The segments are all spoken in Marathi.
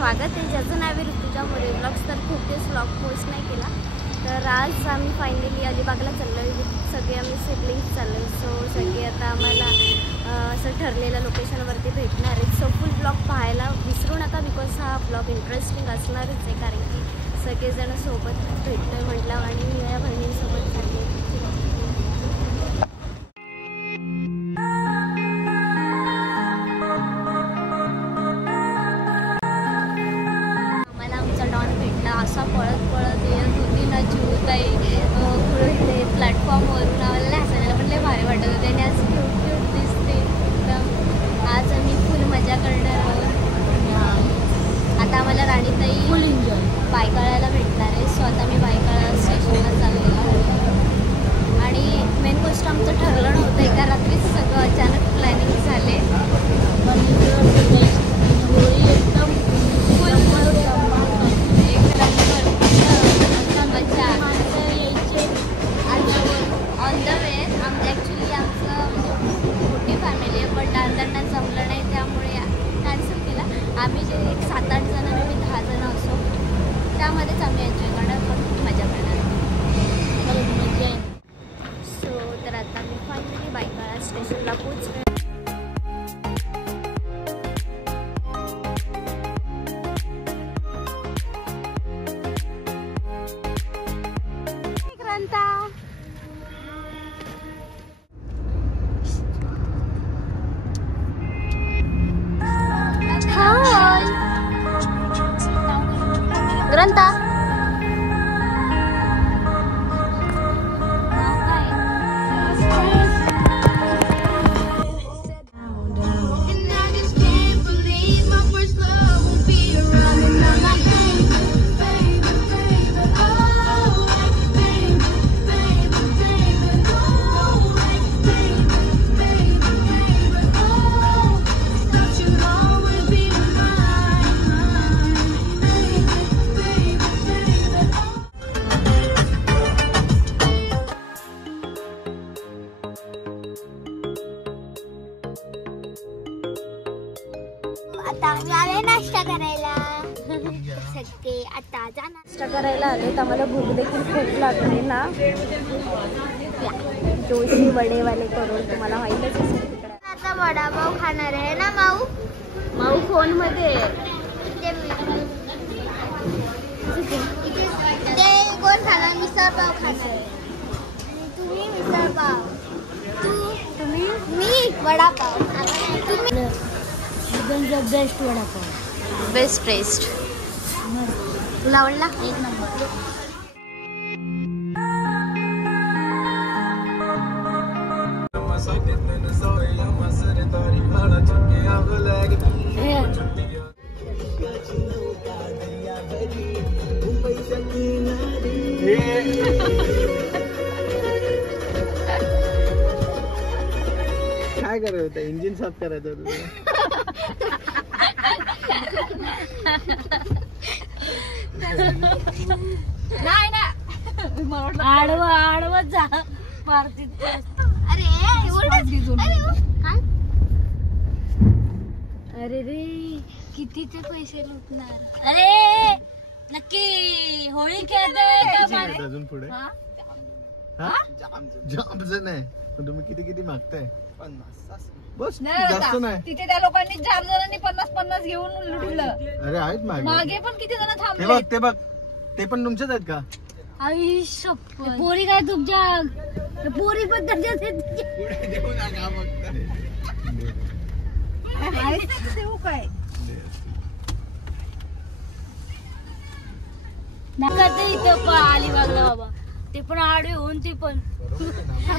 स्वागत आहे. ज्याचं नाव आहे ऋतुजा मोरे ब्लॉग्स. तर खूप दिवस ब्लॉग पोस्ट नाही केला, तर आज आम्ही फायनली अलिबागला चाललो आहे. सगळे आम्ही सिबलिंग्स चाललो आहे. सो सगळे आता आम्हाला असं ठरलेल्या लोकेशनवरती भेटणार आहेत. सो फुल ब्लॉग पाहायला विसरू नका, बिकॉज हा ब्लॉग इंटरेस्टिंग असणारच आहे. कारण की सगळेजण सोबत भेटलो आहे म्हटलं आणि मी या बहिणींसोबत चालले. असा पळत पळत येत होती ना चिवताई पुढे प्लॅटफॉर्मवरून आम्हाला हसायला पण लय भारी वाटत होते आणि आज क्यूट क्यूट दिसते एकदम. आज आम्ही फुल मजा करणार आहोत. आता आम्हाला राणीताई फुल एन्जॉय बायकाळ्याला भेटणार आहे. सो आता मी बायकाळा स्टेशनला चाललेलो आहे आणि मेन गोष्ट आमचं ठरलं नव्हतं. एका रात्रीच सगळं अचानक प्लॅनिंग झाले. ऑन द वे ॲक्च्युली आमचं मोठी फॅमिली आहे, पण दादांना जमलं नाही त्यामुळे कॅन्सल केला. आम्ही जे 7-8 जण मी 10 जण असो त्यामध्येच आम्ही एन्जॉय करणार, पण खूप मजा करणार. सो तर आता मी फायनली बायकाळा स्टेशनला पोचले. ग्रंथा आता आम्ही नाश्ता करायला सगळे आता नाश्ता करायला आले. तर आम्हाला भूक देखील खूप लागली ना. जोशी वडेवाले करून तुम्हाला माहीतच असेल तिकडे. आता वडापाव खाणार आहे ना माऊ. माऊ फोन मध्ये ते कोण खाणार? मिसळ पाव खाणार. तुम्ही मिसळ पाव, तुम्ही मी वडापाव. तुम्ही बेस्ट वडापाव, बेस्ट टेस्ट. तुला आवडला? एक नंबर. काय करायचं होतं? इंजिन साफ करायचं होतं. नाही ना आडवा आडवा जा मारती. अरे रे कितीचे पैसे लुटणार. अरे नक्की होळी खेळते अजून पुढे जामच नाही. तुम्ही किती किती मागताय? 50 बस, जास्त नाही. तिथे त्या लोकांनी 4 जणांनी 50-50 घेऊन लुटलं. अरे आहेत मागे पण किती जण थांबले. ते बघ ते पण तुमचेच आहेत का? आई शप्पथ. पोरी काय तुमच्या पोरी पण त्याच्यात देऊ नका देऊ काय इथं अलिबागला बाबा. ते पण आडवे होऊन ते पण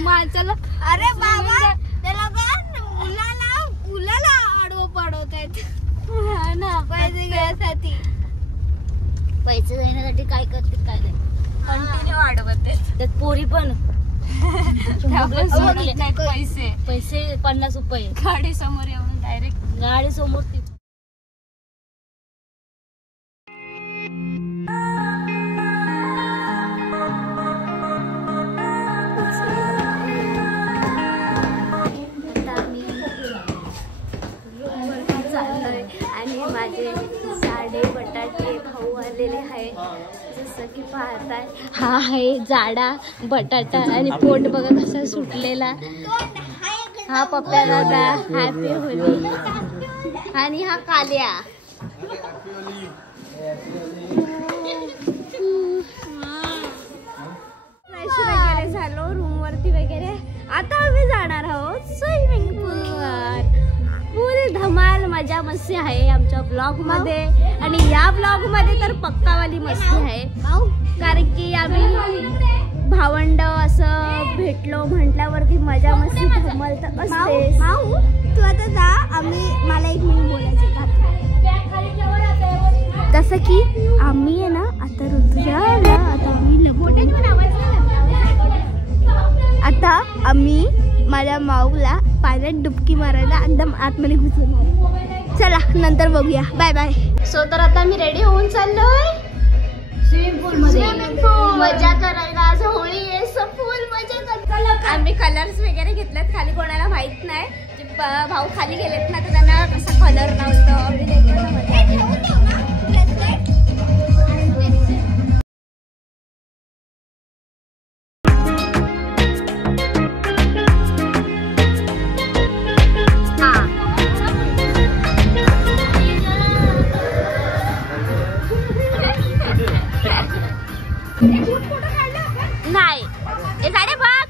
माणसाला. अरे बाबा त्याला मुलाला आडवं पडवत आहेत ना. पैसे घेण्यासाठी पैसे घेण्यासाठी काय करते काय नाही. कंटिन्यू आडवत आहेत. त्यात पोरी पण पैसे पैसे 50 रुपये गाडी समोर येऊन डायरेक्ट गाडी समोर. माझे साडे पाहताय हा आहे जाडा बटाटा आणि पोट बघा कसा सुटलेला. हा पप्प्या दादा हॅपी होली आणि हा काल्या. वगैरे झालो रूम वरती वगैरे. आता आम्ही जाणार आहोत स्विमिंग पूल वर. फुल धमाल मजा मस्ती आहे आमच्या ब्लॉग मध्ये आणि या ब्लॉग मध्ये तर पक्कावाली मस्ती आहे. कारण की आम्ही भावंड असं भेटलो म्हटल्यावरती मजा मस्ती धमाल तर असते. तू आता जा. मला एक मिनिट बोलायचं. जसं की आम्ही आहे ना आता ऋतुजाला आता आम्ही माझ्या माऊला पाण्यात डुबकी मारायला एकदम आतमध्ये घुसवणार. चला नंतर बघूया. Bye bye. सो तर आता मी रेडी होऊन चाललोय स्विमिंग पूल मध्ये मजा करायला. आज होळी आहे सो फुल मजा करतो. आम्ही कलर्स वगैरे घेतलेत. खाली कोणाला माहित नाही. भाऊ खाली गेलेत ना तर त्यांना कसा कलर नव्हतं. नाही हे झाडे बघ.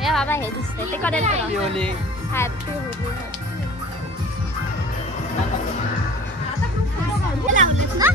हे बाबा हे दिसतंय ते करेल. Happy Holy. लागलेत ना.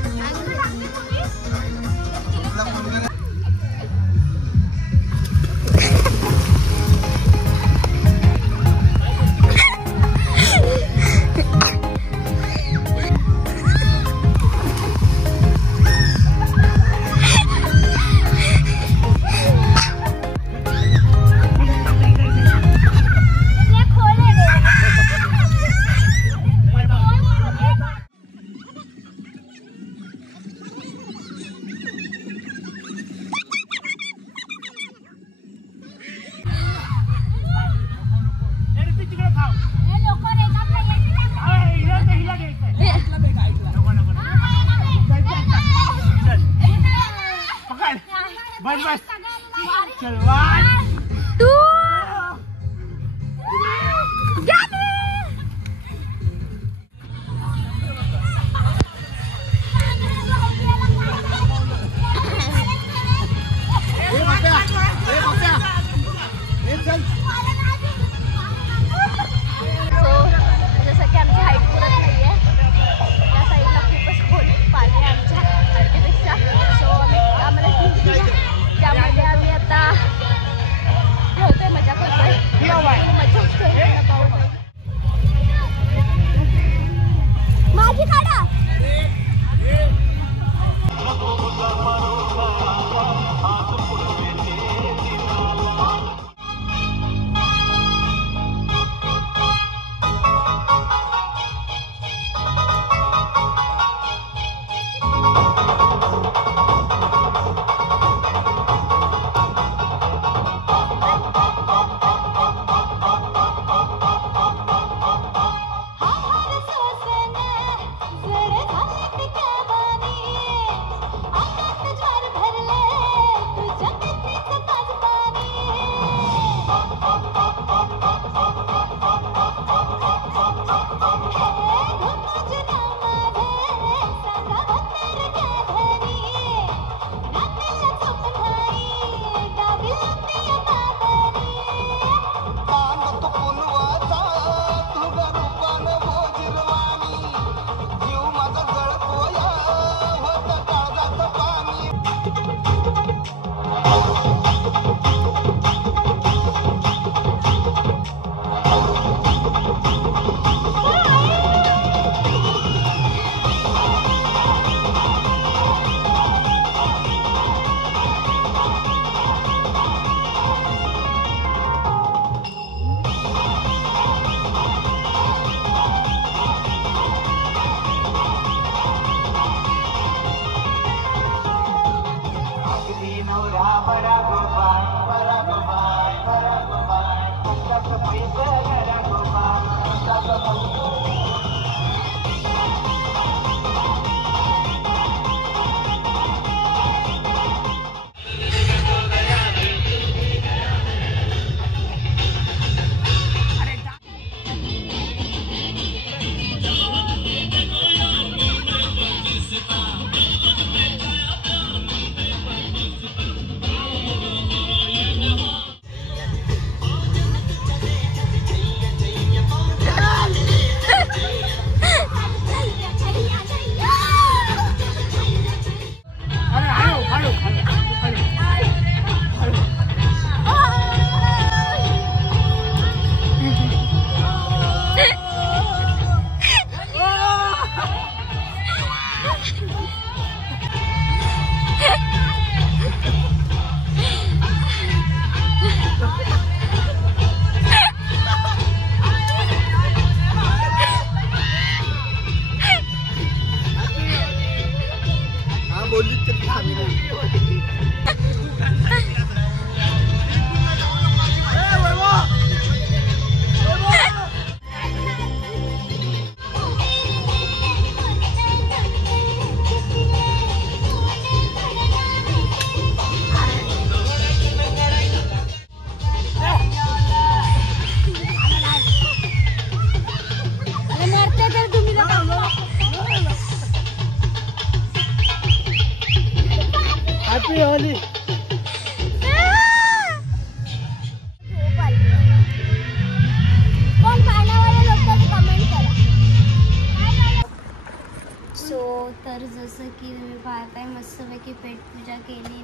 की पेटपूजा केली,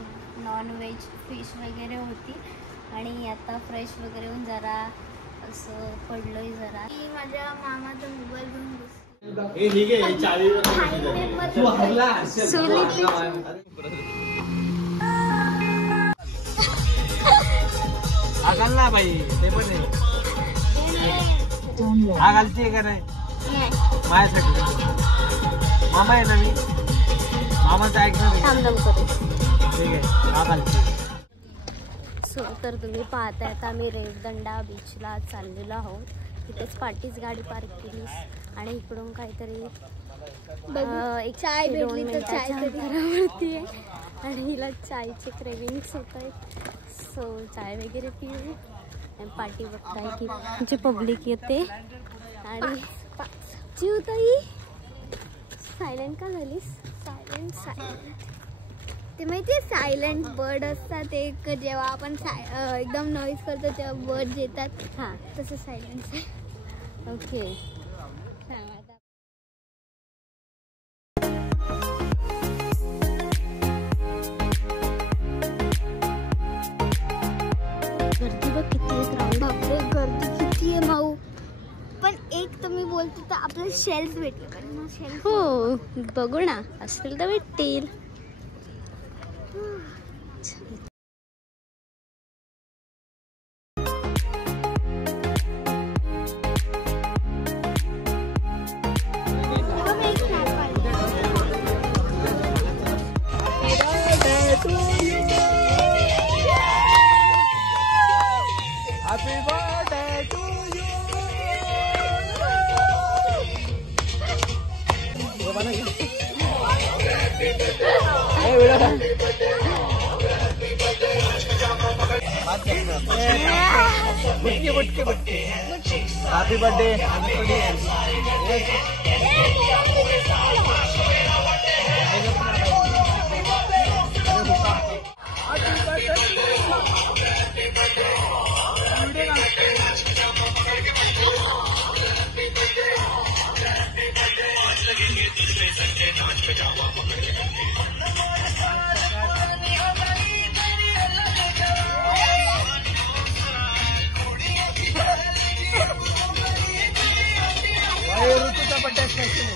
नॉनव्हेज फिश वगैरे होती आणि आता फ्रेश वगैरे होऊन जरा असं पडलोय जरा. मी माझ्या मामाचा मोबाईल घेऊन आगाल बाई ते पण आगालची का नाही माझ्यासाठी मामा आहे ना मी मामाचं ऐकणार ठीक आहे आगालची. सो तर तुम्ही पाहताय आता आम्ही रेवदंडा बीचला चाललेलो आहोत. तिथेच पार्टीच गाडी पार्क केली आणि इकडून काहीतरी एक चाय भेटली तर चाय अंतरावरती आहे आणि हिला चायचे क्रेविंग्स होत आहेत. सो चाय वगैरे पिऊ आणि पार्टी बघताय की म्हणजे पब्लिक येते. आणि चिवताई सायलेंट का झालीस? सायलेंट ते माहितीये सायलेंट बर्ड असतात एक, जेव्हा आपण एकदम नॉईज करतो तेव्हा बर्ड येतात. हां तसं सायलेंट आहे. ओके गर्दी बघ किती आहे. ग्राउंड बापरे गर्दी किती आहे भाऊ. पण एक तर मी बोलते तर आपल्याला शेल्स भेटले पण शेल्स हो बघू ना असतील तर भेटतील. Happy birthday. ऋतूचा बड्डे स्पेशल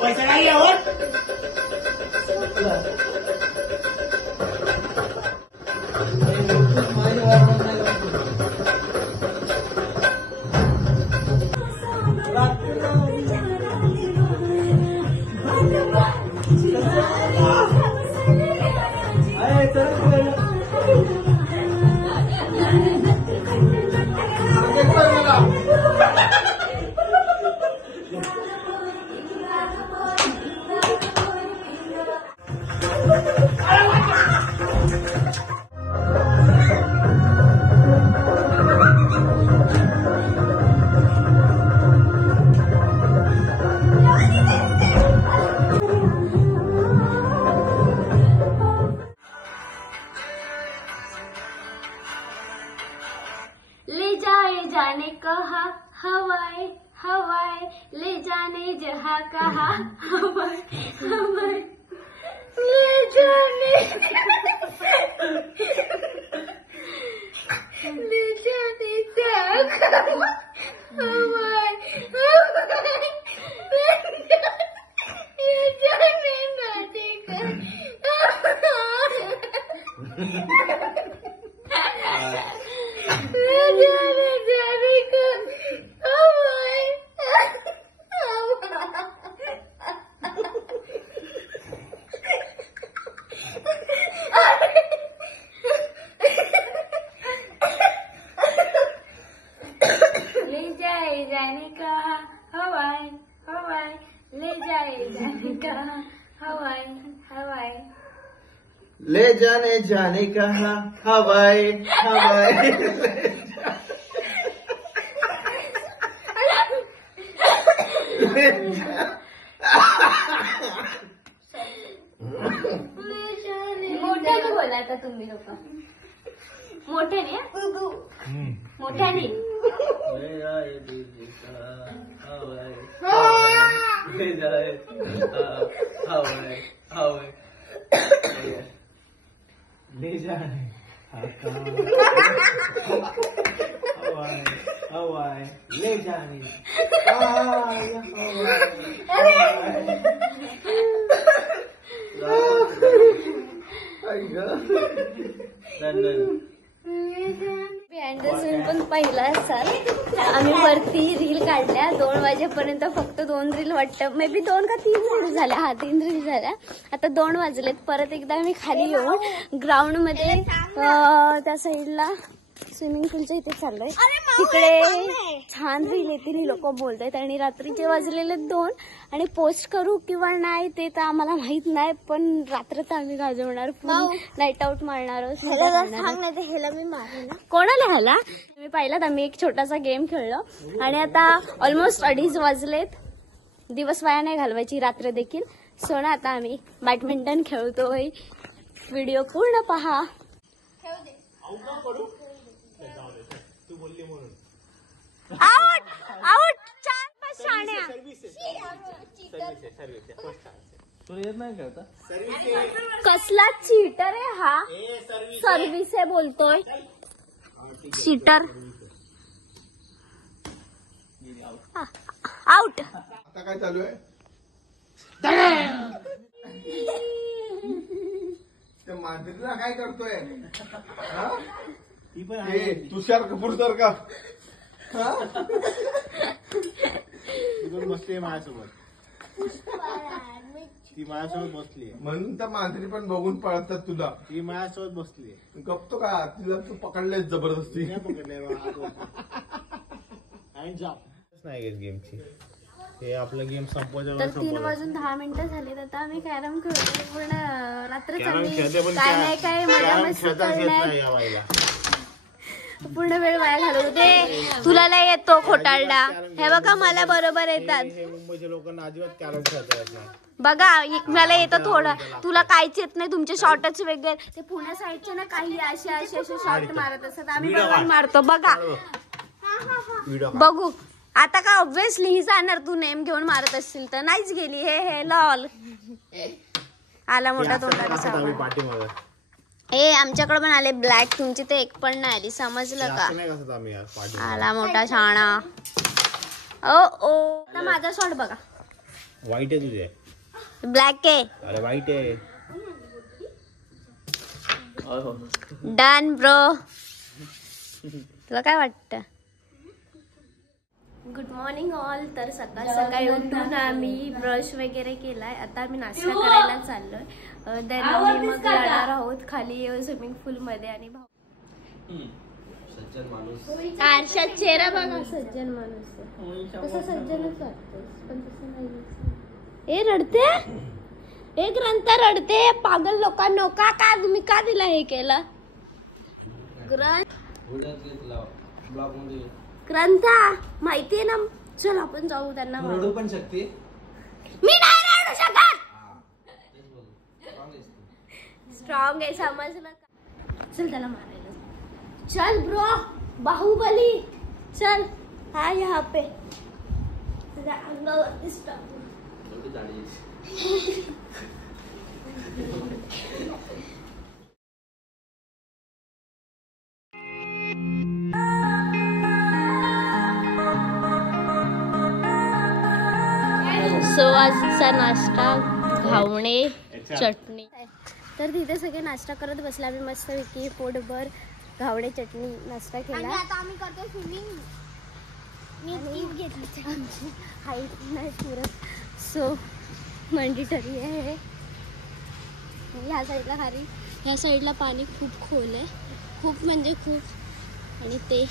पैसा नाही आवड जाने कहा हवाए हवाए ले जाने जहाँ कहा हवाए हवाए ले जाने जाने कहा हवाई हवाई मोठ्याने बोला आता तुम्ही लोक मोठ्याने मोठ्याने ले जाने हवाई ले जाने बिहाइंड द सीन पण पाहिला असाल. आम्ही वरती रील काढल्या 2 वाजेपर्यंत. फक्त 2 रील वाटतं, मे बी 2 का 3 रील झाल्या. 3 रील झाल्या. आता 2 वाजलेत. परत एकदा आम्ही खाली येऊन ग्राउंड मध्ये त्या साईडला स्विमिंग पूलच्या इथे चाललोय. तिकडे छान रील येतील ही लोक बोलतायत. आणि रात्रीचे वाजलेले 2 आणि पोस्ट करू किंवा नाही ते तर आम्हाला माहित नाही. पण रात्र तर आम्ही गाजवणार, नाईट आउट मारणार. कोणाला ह्याला तुम्ही पाहिलात. आम्ही एक छोटासा गेम खेळलो आणि आता ऑलमोस्ट 2:30 वाजलेत. दिवस वाया नाही घालवायची रात्र देखील. सो ना आता आम्ही बॅडमिंटन खेळतोय. व्हिडिओ पूर्ण पहा. आउट आउट 4-5 शाण्या. कसला चीटर आहे हा. सर्व्हिस आहे बोलतोय चीटर. आउट. आता काय चालू आहे. मांजरीला काय करतोय. तुषार कपूर सर का बसली माझ्यासोबत. ती माझ्यासोबत बसली म्हणून तर मांजरी पण बघून पळतात तुला. ती माझ्यासोबत बसली. गप्तो का तिला तू पकडले जबरदस्ती. नाही गेमची. हे आपलं गेम संपवायचं. तर 3 वाजून 10 मिनिटं झालीत. आता आम्ही कॅरम खेळतो. पण रात्र काय नाही काय मजा मस्ती करण्यात पूर्ण वेळ वाया घालवते. तुला लय येतो खोटारडा. हे बघा मला बरोबर येतात. मुंबईच्या लोकांना अजिबात कॅरम खेळता येत नाही. बघा मला येतं थोडं. तुला काहीच येत नाही. तुमचे शॉर्टच वेगळे. ते पुण्या साईडचे ना काही असे शॉर्ट मारत असतात. आम्ही बरोबर मारतो. बघा बघू आता का ऑब्विसली ही जाणार. तू नेम घेऊन मारत असतील तर. नाहीच गेली. हे लॉल आला मोठा तोंडाचा. ए आमच्याकडे पण आले ब्लॅक. तुमची तर एक पण नाही आली. समजलं का. आला मोठा छाणा. ओ माझा शॉट बघा. वाईट आहे तुझे. ब्लॅक आहे. अरे वाईट आहे. Done bro. तुला काय वाटतं. Good morning all. तर सकाळ सकाळी उठून आम्ही ब्रश वगैरे केलाय. आता आम्ही नाश्ता करायला चाललोय. देन आम्ही मग जाणार आहोत खाली स्विमिंग पूल मध्ये. आणि सज्जन माणूस. आरशात चेहरा बघा. सज्जन माणूस तसं सज्जनच वाटतं पण तसं नाही. ए रडते. एक ग्रंथ रडते. पागल लोकांनो का तुम्ही का दिला हे केलं. ग्रंथा माहितीये ना. चल आपण जाऊ. त्यांना रडू पण शकते. मी नाही रडू शकत. स्ट्रॉंग आहे समजलं का. चल त्याला मारायला. चल ब्रो बाहुबली चल. हा यहाँ पे अंगावरती सो आजचा नाश्ता घावणे चटणी. तर तिथे सगळे नाश्ता करत बसले. आम्ही मस्तपैकी पोटभर घावणे चटणी नाश्ता केला. आता आम्ही करतो स्विमिंग. मी घेतली आमची हाईट नाही पुरत, सो मंडिटरी आहे. ह्या साईडला खाली, ह्या साईडला पाणी खूप खोल आहे, खूप म्हणजे खूप. आणि ते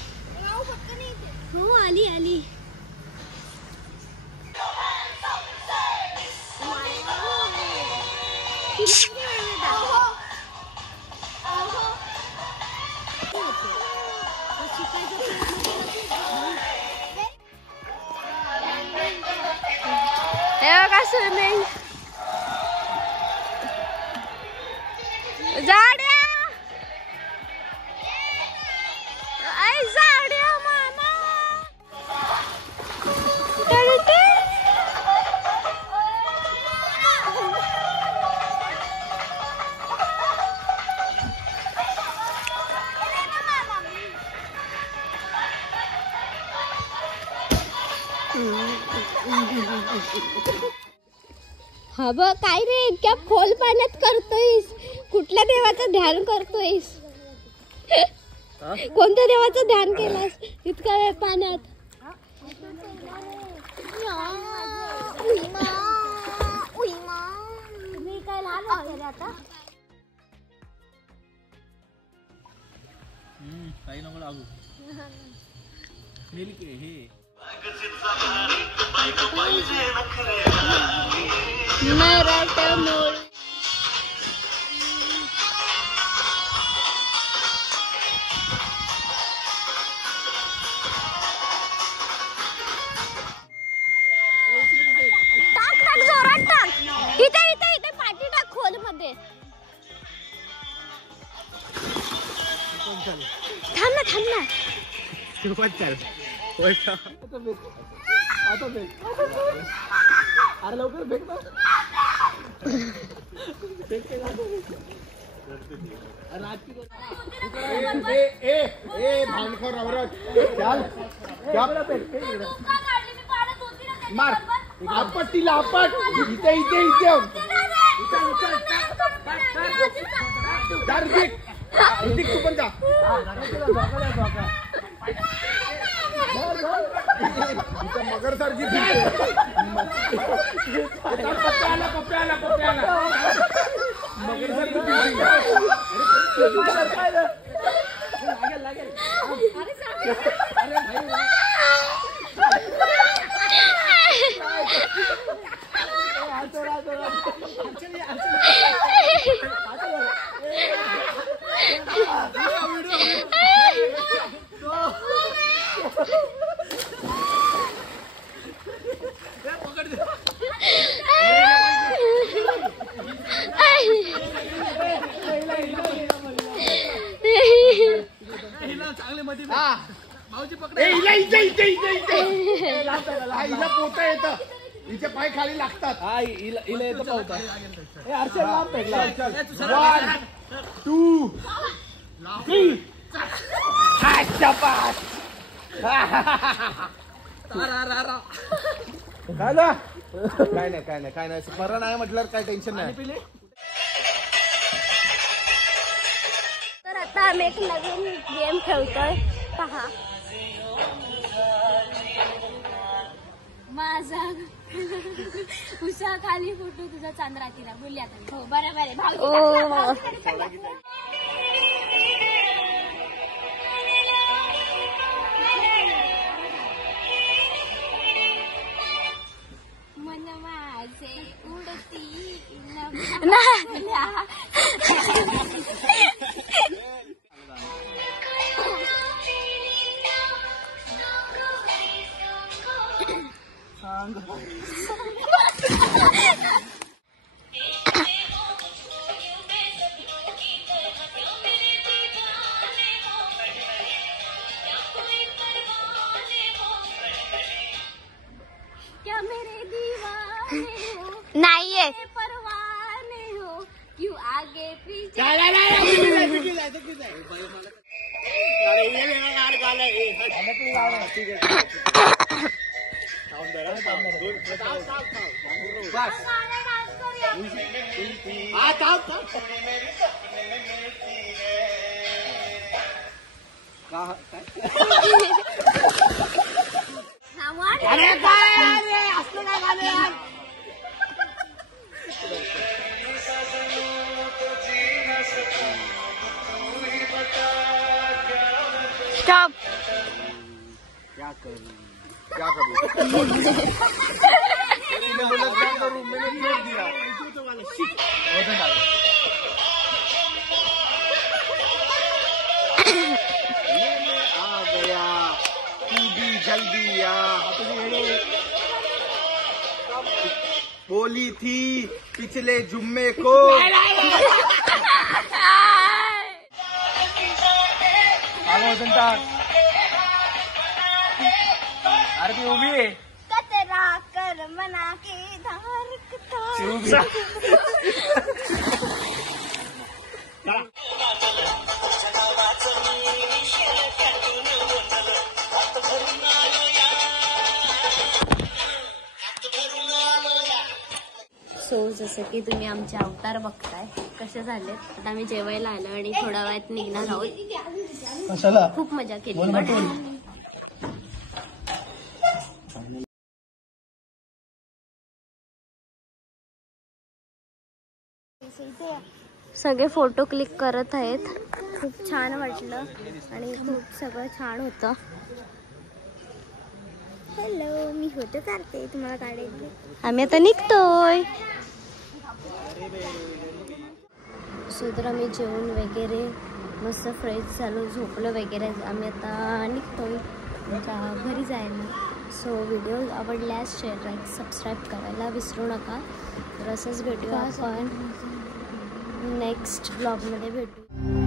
हो आली आली. का स्विमिंग जाड्या जाड्या मामा. हा बघ काय रे, इतक्या खोल पाण्यात करतोयस? कुठल्या देवाचं ध्यान करतोयस? कोणत्या देवाचं ध्यान केलंस इतक्या वेळ पाण्यात? मी काय लहान होते आता. काही नको लागू. मराठमोळी टाक टाक जोरात टाक. इथे इथे इथे पाठी टाक खोल मध्ये. थांब ना थांब ना. अरे लवकर भेट ना. भांडखोर औरत मार आपट तिला आपट. इथे इथे इथे तू पण जा. मगर सारखी पप्प्याला पप्प्याला पप्प्याला मगर सारखी लागेल लागेल. हिला पोता येतं, हिचे पाय खाली लागतात. हिला येतं पोहता. 1 2 3 काय नाही स्मरण आहे म्हटल्यावर काय टेन्शन नाही. तर आता आम्ही एक नवीन गेम खेळतोय. पहा माझा उषा खाली फोटो तुझा चांदरा तिला बोलली आता. हो बरोबर आहे. मन माझे उडती स्टॉप. क्या करूं तूने बोला क्या करूं, मैंने छोड़ दिया. आ गया तू भी जल्दी आ. बोली थी पिछले जुम्मे को. अरे ती उभी आहे. कचरा कर मना के धार सो जसं की तुम्ही आमचे अवतार बघताय कसे झाले. आता आम्ही जेवायला आलो आणि थोड्या वेळात निघणार आहोत. खूप मजा केली. सगळे फोटो क्लिक करत आहेत. खूप छान वाटलं आणि खूप सगळं छान होतं. हॅलो, मी फोटो काढते, तुम्हाला काढायचे. आम्ही आता निघतोय. सो तर आम्ही जेवण वगैरे मस्त फ्रेश झालो, झोपलो वगैरे. आम्ही आता निघतोय घरी जायला. सो व्हिडिओ आवडल्यास शेअर, लाईक, सबस्क्राईब करायला विसरू नका. तर असंच भेटूया आपण नेक्स्ट ब्लॉगमध्ये भेटू.